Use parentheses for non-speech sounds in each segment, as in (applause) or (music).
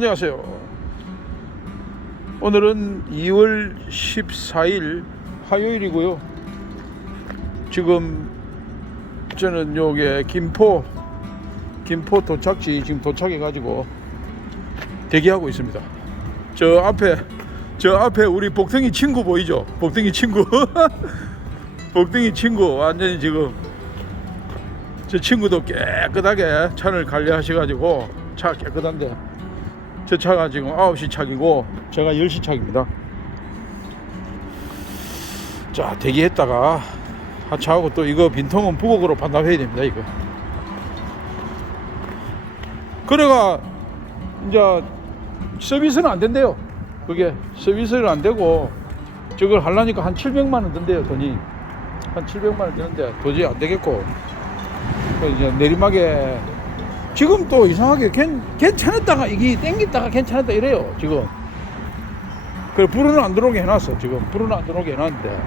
안녕하세요. 오늘은 2월 14일 화요일이고요. 지금 저는 요게 김포 김포 도착지 지금 도착해 가지고 대기하고 있습니다. 저 앞에 저 앞에 우리 복덩이 친구 보이죠? 복덩이 친구. (laughs) 복덩이 친구 완전히 지금 저 친구도 깨끗하게 차를 관리하셔 가지고 차 깨끗한데 저 차가 지금 9시 차기고 제가 10시 차입니다. 자 대기했다가 하차하고 또 이거 빈통은 부곡으로 반납해야 됩니다 이거. 그래가 이제 서비스는 안 된대요. 그게 서비스는 안 되고 저걸 하려니까 한 700만 원 든대요 돈이 한 700만 원 드는데 도저히 안 되겠고 그 이제 내리막에 지금 또 이상하게 괜, 괜찮았다가 이게 땡겼다가 괜찮았다 이래요 지금 그래 불은 안 들어오게 해놨어 지금 불은 안 들어오게 해놨는데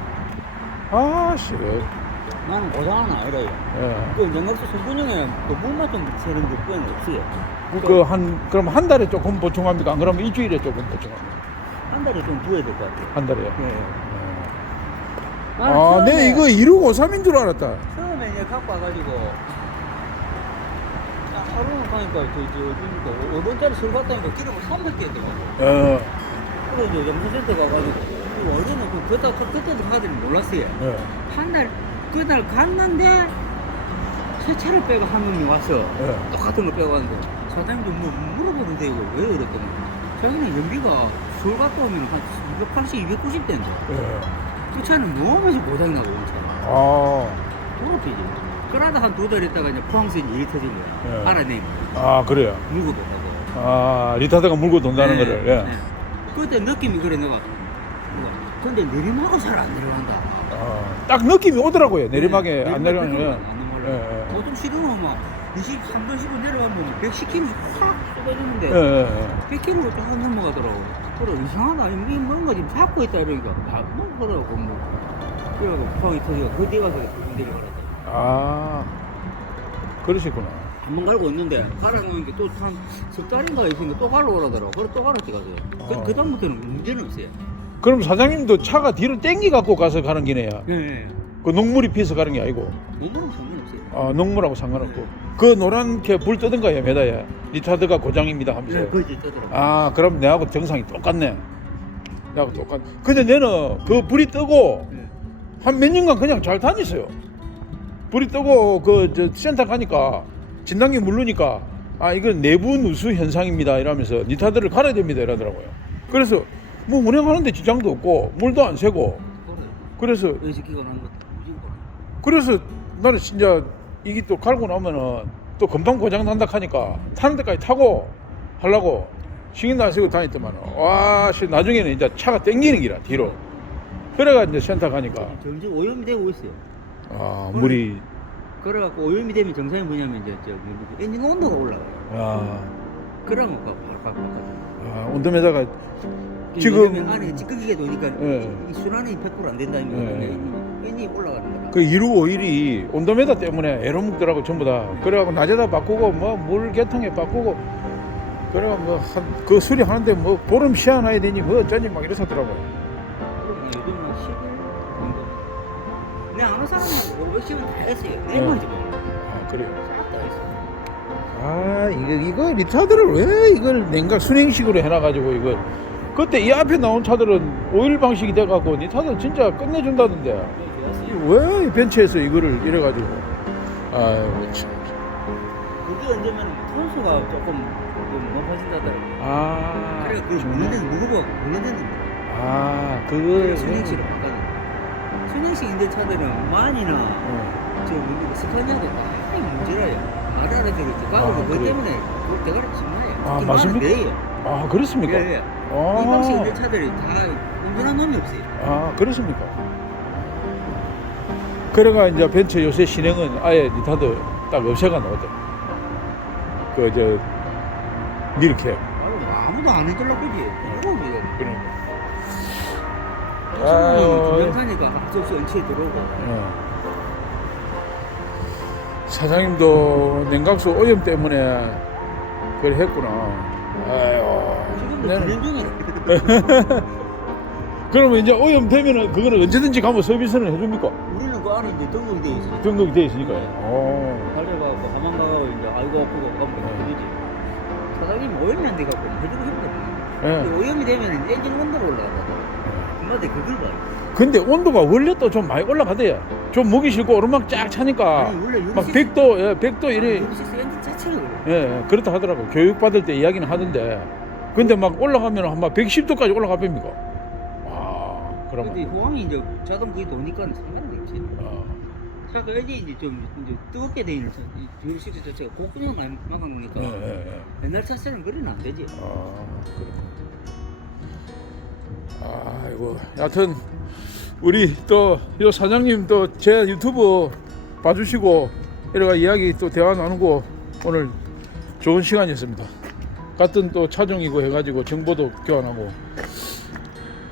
아씨 나는 고장은 아니라요. 예. 그 영업소 성분형에 그 물만 좀 새는 것뿐이 없어요. 그한 그럼 한 달에 조금 보충합니까? 안 그러면 일주일에 조금 보충합니까? 한 달에 좀 부어야 될 것 같아요. 한 달에요. 예. 아, 내 이거 1653인 줄 알았다. 처음에 이제 갖고 와가지고 딱 하루는 가니까 저, 저, 그러니까 5번짜리 술 갔다니까 기름을 300개 했더라고. 어, 그래서 이제 영수센터 가가지고 원래는 그, 그때, 그, 그때도 가들이 몰랐어요. 예. 한 달, 그날 갔는데 새 차를 빼고 한 놈이 왔어. 예. 똑같은 거 빼고 왔는데 사장님도 뭐 물어보는데 이거 왜 그랬더니 자기는 연비가 서울 갔다 오면 한 280, 290대인데 예. 그 차는 너무 고장이 나고 온 차. 아, 더럽히지. 그러다 한 두 달 있다가 이제 이제 일이 터진 거야. 예. 알아내. 아 그래요. 물고 도다고. 아 리타드가 물고 돈다는 거를. 예. 그때 느낌이 그래 내가. 내가 근데 내리막은 잘안 내려간다. 아, 딱 느낌이 오더라고요. 내리막에 네, 안 내려가는 백으로 거. 안 넘어가요. 예, 예. 보통 시동은 막 23도 씩고 내려가면 110km 확 쏟아지는데 예, 예, 예. 100km로 쫙 넘어가더라고. 그래 이상하다. 이게 뭔가 지금 잡고 있다 이러니까 아, 뭐 그러고 뭐 그래가지고 포항이 터지고 그 뒤에 가서 내려가라. 아, 그러시구나. 한 번 갈고 있는데 갈아놓은 게 또한석 달인가 있으니까 또 갈러 오라더라고. 그래 또 갈아 뛰가서요. 아. 그, 그 다음부터는 문제는 없어요. 그럼 사장님도 차가 뒤로 땡기 갖고 가서 가는 기네요. 예, 예. 그 농물이 피서 가는 게 아니고. 이거는 상관없어요. 아, 농물하고 상관없고. 그 노란 게 불 뜨던 거예요, 메다에. 리타드가 고장입니다 하면서. 네, 그지 뜨더라고. 아, 그럼 내하고 정상이 똑같네. 내하고 똑같. 근데 내는 그 불이 뜨고 예. 한 몇 년간 그냥 잘 다녔어요. 불이 뜨고 그 저 센터 가니까 진단기 물르니까 아 이건 내부 누수 현상입니다 이러면서 니타드를 갈아야 됩니다 이러더라고요. 그래서 뭐 운행하는데 지장도 없고 물도 안 새고 그래. 그래서 것도. 그래서 나는 진짜 이게 또 갈고 나면은 또 금방 고장 난다 하니까 타는 데까지 타고 하려고 신경 다 쓰고 다녔더만 와 씨 나중에는 이제 차가 땡기는 기라 뒤로 그래가 이제 센터 가니까 점점 오염이 되고 있어요. 아 물이 그래갖고 오염이 되면 정상이 뭐냐면 이제 저 뭐지, 엔진 온도가 올라가요. 아, 그러면 그 바로 바로 바꿔. 아 온도메다가 지금- 왜냐면 안에 찌끄기가 도니까 예. 이 순환이 100%안 된다는 예. 거예요. 엔진이 올라가는 거라. 그 1호 오일이 온도메다 때문에 에로묵더라고 전부 다 그래갖고 낮에다 바꾸고 뭐 물 개통에 바꾸고 그래가 뭐그 수리하는데 뭐 보름 시한해야 되니 뭐 어쩌니 막 이러셨더라고요 내 아는 사람은 510은 다 했어요. 예. 내 말이지 뭐. 아 그래요 싹다 했어. 아 이거 이거 리타드를 왜 이걸 냉각 순행식으로 해놔가지고 이걸 그때 이 앞에 나온 차들은 오일 방식이 돼갖고 리타드 진짜 끝내준다던데. 왜이 벤츠에서 이거를 이래가지고 아이고 참. 그게 언제면 톤수가 조금 좀 높아진다더라고. 아 그래 그 정말? 무는 무거워 무는 거. 아 그거 순행식으로 바꿔는. 순행식 인제 차들은 만이나 어. 저 문제가 스타니아도 많이 문제라요. 알아들었지. 아, 그 그래요? 때문에 그 대가리 심나요. 아, 맞습니까? 요아 그렇습니까? 예, 예. 이 방식 아, 차들이 다 운전한 놈이 없어요. 아 그렇습니까? 그래가 이제 벤츠 요새 신형은 아예 리타드 딱 없애가 나거든. 그저 밀캡. 아무도 안 이거. 그런 주변사니까 합수 연치에 들어오고. 어. 사장님도 냉각수 오염 때문에 그걸 했구나. 아유 네. 진행 중에 그러면 이제 오염되면은 그거는 언제든지 가면 서비스는 해줍니까? 우리는 그 안에 이제 등록돼 있어. 등록이 돼 있으니까요. 오. 달려가고 가만 가고 이제 아이고 아프고 가면 해주지. 사장님 오염이 안 돼갖고 해주고 싶거든. 예. 오염이 되면 엔진 온도가. 엄 마한테 그걸 봐. 근데 온도가 원래 또 좀 많이 올라가대요. 좀 목이 싫고 오르막 쫙 차니까 아니, 원래 막66 100도, 예, 100도 이래. 66 엔진 자체가 그래. 예, 예, 그렇다 하더라고. 교육 받을 때 이야기는 하던데. 근데 막 올라가면 한막 110도까지 올라가 봅니까? 와, 근데 그러면. 호황이 이제 자동 그게 도니까 상관이 없지. 어, 자꾸 엔진이 이제 좀 이제 뜨겁게 돼 있는 듀얼식스 자체가 고분을 많이 막은 거니까 예, 예, 예. 옛날 차처럼 그래는 안 되지. 아, 그래. 아이고, 여하튼 우리 또 요 사장님 또 제 유튜브 봐주시고 이래가 이야기 또 대화 나누고 오늘 좋은 시간이었습니다. 같은 또 차종이고 해가지고 정보도 교환하고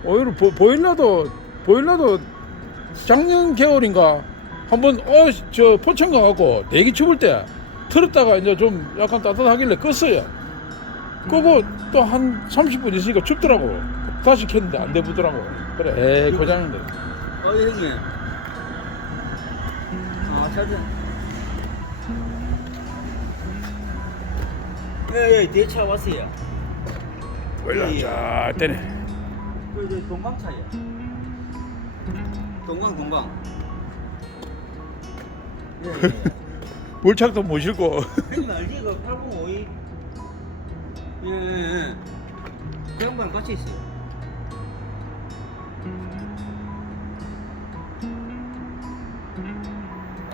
오히려 보, 보일러도 보일러도 작년 겨울인가 한번 어 저 포천 가갖고 대기 추울 때 틀었다가 이제 좀 약간 따뜻하길래 껐어요. 끄고 또 한 30분 있으니까 춥더라고. 다시 켰는데 안 되부더라고. 그래, 에이, 고장인데. 어, 형님. 아, 차전. 예, 예, 대차 왔어요. 원래 예. 잘 되네. 그, 저, 동강차야. 동강, 동강. 예, 예. (laughs) 물착도 못 싣고. 형님 알지? 그 8052. 예, 예, 예. 그 양반 같이 있어요.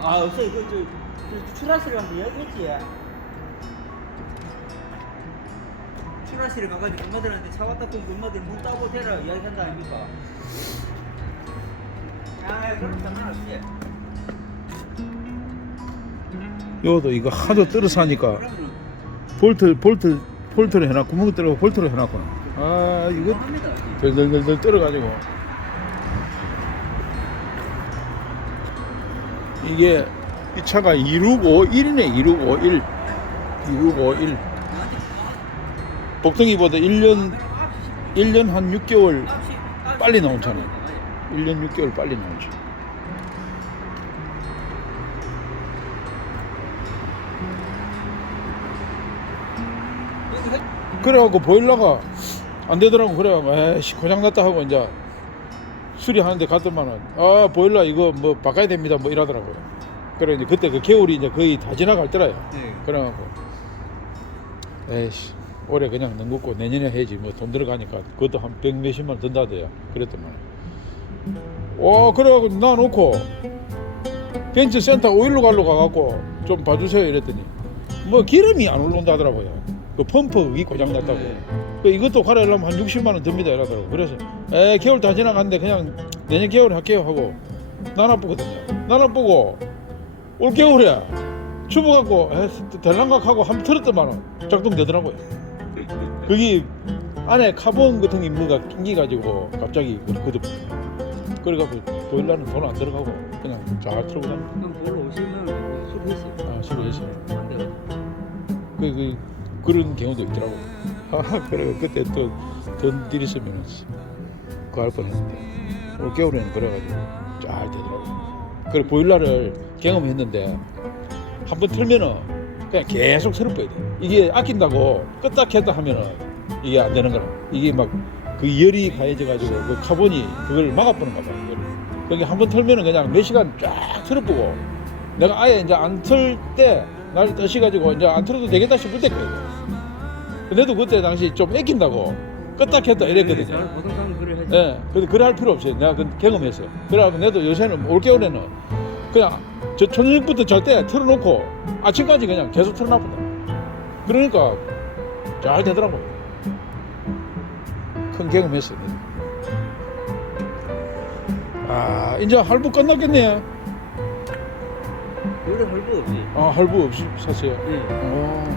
아, 없어요. 그, 저, 저, 출하실에 한번 이야기했지. 출하실에 가가지고 엄마들한테 차 왔다 보면 엄마들 문 따고 대라 이야기한다 아닙니까? 아, 그럼 상관없지. 요도 이거 하도 떨어서 하니까 그러면은 볼트, 볼트, 볼트를 해놨고, 구멍 뚫고 볼트를 해놨구나. 아, 이거 합니다. 덜덜덜덜 떨어가지고. 이게 이 차가 2651이네, 2651. 2651. 복덩이보다 1년, 1년 한 6개월 빨리 나온 차네. 1년 6개월 빨리 나온 차. 그래갖고 보일러가 안 되더라고 그래갖고 에이씨 고장났다 하고 이제 수리하는데 갔더만은 아 보일러 이거 뭐 바꿔야 됩니다. 뭐 이러더라고요. 그래 이제 그때 그 겨울이 이제 거의 다 지나갈더라요. 네. 그래갖고. 에이씨 올해 그냥 넘겼고 내년에 해야지. 뭐 돈 들어가니까 그것도 한 백 몇십만 원 든다대요 그랬더만 와 그래갖고 나 놓고 벤츠 센터 오일로 갈로 가갖고 좀 봐주세요 이랬더니 뭐 기름이 안 올라온다더라고요. 그 펌프 이 고장 났다고. 네. 그 이것도 갈아려면 한 60만 원 듭니다 이러더라고 그래서 에 겨울 다 지나갔는데 그냥 내년 겨울에 할게요 하고 나나쁘거든요 나나쁘고 올 겨울에 추워갖고 에 될랑각하고 한번 틀었더만은 작동되더라고요 거기 안에 카본 같은 게 뭐가 낑기가지고 갑자기 그도 그래갖고 보일러는 돈 안 들어가고 그냥 잘 틀고 다니 그럼 보러 오시면 수고했어요. 아 수고했어요 안 돼요. 그, 그 그런 경우도 있더라고. 아, 그래 그때 또 돈 들였으면 그할 뻔했는데 올 겨울에는 그래가지고 잘 되더라고. 그래 보일러를 경험했는데 한 번 틀면은 그냥 계속 틀어봐야 돼. 이게 아낀다고 껐다 켰다 하면은 이게 안 되는 거라. 이게 막 그 열이 가해져가지고 그 카본이 그걸 막아보는가 봐. 이거를. 여기 한번 틀면은 그냥 몇 시간 쫙 틀어보고 내가 아예 이제 안 틀 때 날 떠시가지고 이제 안 틀어도 되겠다 싶을 때 꺼야 돼. 근데도 그때 당시 좀 애낀다고 켰다 이랬거든요. 네, 보통 사람 그래 하지. 예, 근데 그래 할 필요 없어요. 내가 그 경험했어요. 그래갖고 내도 요새는 올겨울에는 그냥 저 저녁부터 잘 때 틀어놓고 아침까지 그냥 계속 틀어놔보다. 그러니까 잘 되더라고요. 큰 경험했어요. 아, 이제 할부 끝났겠네. 요래 할부 없지. 아, 할부 없이 샀어요. 네. 어.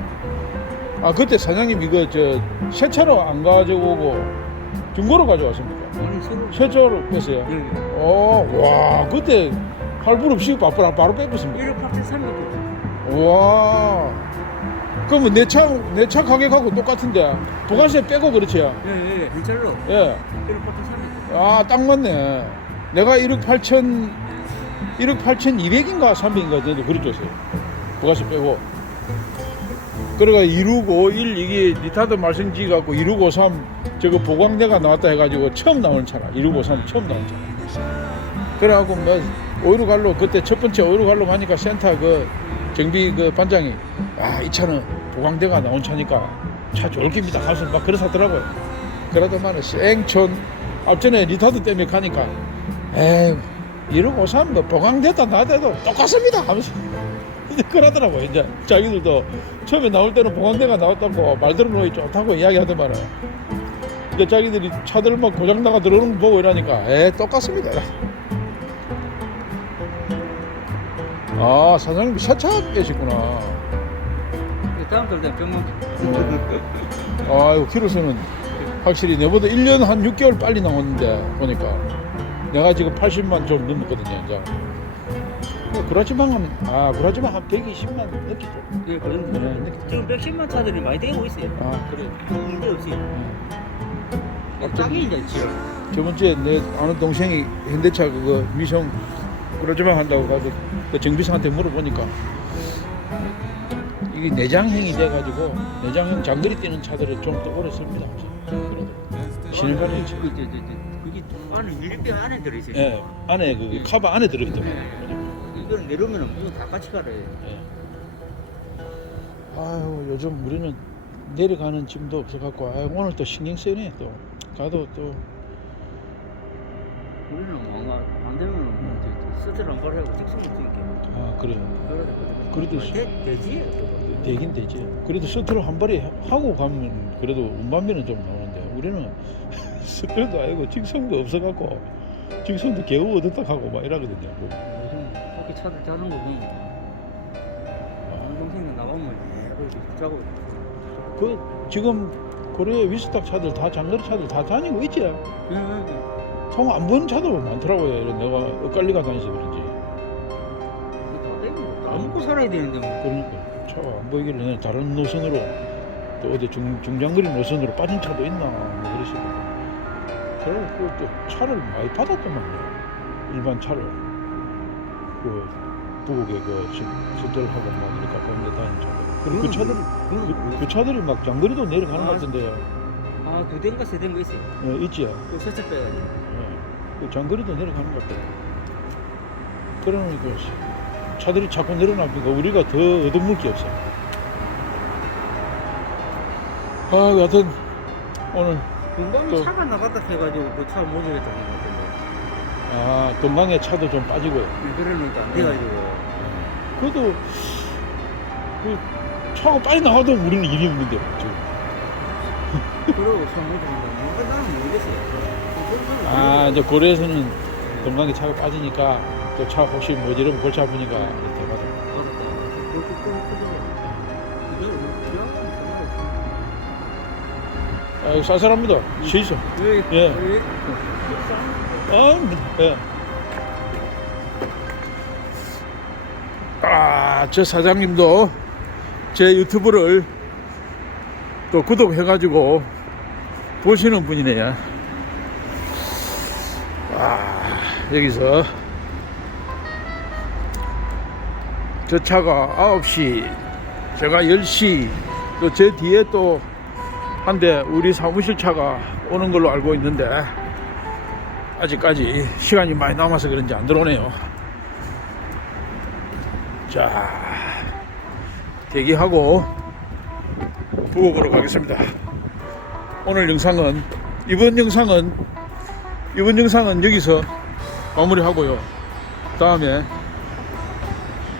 아, 그때 사장님 이거 저 세차로 안 가져오고 중고로 가져왔습니까? 아니 서로. 세차로 뺐어요. 네. 어, 와, 그때 할부 없이 바로 바로 빼봤습니다. 1억 8천 3백 원. 와, 그러면 내차내 차 가격하고 똑같은데 부가세 빼고 그렇지 예예 예, 예. 이런 포트 사면 아, 딱 맞네. 내가 1억 8천, 1억 8천 2백인가 3백인가 정도 그랬줬어요. 부가세 빼고. 그래가 2651 이게 니타도 말씀지 갖고 2653 저거 보강대가 나왔다 해가지고 처음 나오는 차라. 2653 처음 나온 차라. 그래갖고 뭐 오이로 갈로 그때 첫 번째 오이로 갈로 가니까 센터 그 정비 그 반장이 아 이 차는 보강대가 나온 차니까 차 겁니다. 가서 막 그래서 하더라고요. 그러더만은 생촌 앞전에 리타드 때문에 가니까 에이 이러고 사면 뭐 보강됐다 나대도 똑같습니다 하면서 그러더라고 이제 자기들도 처음에 나올 때는 보강대가 나왔다고 말 들어놓기 좋다고 이야기하더만은. 근데 자기들이 차들 막 고장나가 들어오는 거 보고 이러니까 에 똑같습니다. 아 사장님 세차 계시구나. 그 다음 달에 병원 아이고 키로수는 확실히 내보다 1년 한 6개월 빨리 나왔는데 보니까. 내가 지금 80만 좀 넘었거든요 이제 뭐 그렇지만 아 그렇지만 한 120만 넘겠죠. 예 그런 네. 지금 110만 차들이 많이 되고 있어요. 아 그래 없이 음. 짝이 이제 지금. 저번 주에 내 아는 동생이 현대차 그거 미성 그러지만 한다고 가서 그 정비사한테 물어보니까 이게 내장형이 돼가지고 내장형 장거리 뛰는 차들은 좀 더 오래 씁니다. 그래도 신일반이 그, 저, 저, 저, 그게 안에 밀폐 안에 들어있어요. 예 안에 그 카바 안에 들어있더라고요. 네. 이거는 내려오면 무슨 다 같이 가라 예. 아유 요즘 우리는 내려가는 짐도 없어갖고 아유, 오늘 또 신경 쓰이네 또 가도 또 우리는 뭐안 안 되면 뭐 스트를 안 걸어고 직선 못 쓰니까 아 그래요. 그래도 뭐 되, 되지 되긴 되지. 그래도 스트로 한 발에 하고 가면 그래도 운반비는 좀 나오는데 우리는 (laughs) 스트도 아니고 직성도 없어갖고 직성도 겨우 얻었다 하고 막 이러거든요. 뭐. 그렇게 차들 자는 거 다른 동생들 나가면 그렇게 자고 그 지금 고려 위스탁 차들 다 장거리 차들 다 다니고 있지. 응, 통안 보는 차도 많더라고요. 이런 내가 엇갈리가 다니서 그런지. 다 되고 다 먹고 살아야 되는데 뭐. 그러니까. 차가 안 보이길래 내가 다른 노선으로 또 어디 중, 중장거리 노선으로 빠진 차도 있나 뭐 그러시고 그래고 또 차를 많이 받았더만요. 일반 차를 그 부곡에 그 숫들하고 막 이렇게 가까운 데 다니는 차들 그리고 그 차들이 그, 그 차들이 막 장거리도 내려가는 것 같은데요 아 두 대인가 세 대인가 있어요? 어, 있지 그 세차 빼가지고. 예. 그 장거리도 내려가는 것 같더라고 그러니까 차들이 자꾸 내려나니까 우리가 더 얻어먹을 게 없어 아 여하튼 오늘 금방에 또- 차가 나갔다 해가지고 그 차 모델했던 것 같은데 아 동강에 차도 좀 빠지고요. 그러니까 안 돼가지고. 그래도 그 차가 빨리 나가도 우리는 일이 없는데 지금. 그러고 차 모델인가 뭔가 나는 모르겠어요. 아 이제 고려에서는 동강에 차가 빠지니까 또 차 혹시 뭐지름 골치 아프니까 이렇게 받아. 아 쌀쌀합니다. 시죠 왜? 예. 왜? 아, 저 사장님도 제 유튜브를 또 구독해가지고 보시는 분이네요. 아, 여기서 저 차가 9시, 제가 10시, 또 제 뒤에 또 한대 우리 사무실 차가 오는 걸로 알고 있는데 아직까지 시간이 많이 남아서 그런지 안 들어오네요. 자, 대기하고 부곡으로 가겠습니다. 오늘 영상은 이번 영상은 이번 영상은 여기서 마무리하고요. 다음에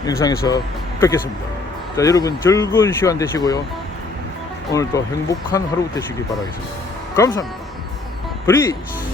영상에서 뵙겠습니다. 자, 여러분 즐거운 시간 되시고요. 오늘도 행복한 하루 되시기 바라겠습니다. 감사합니다. 브리스!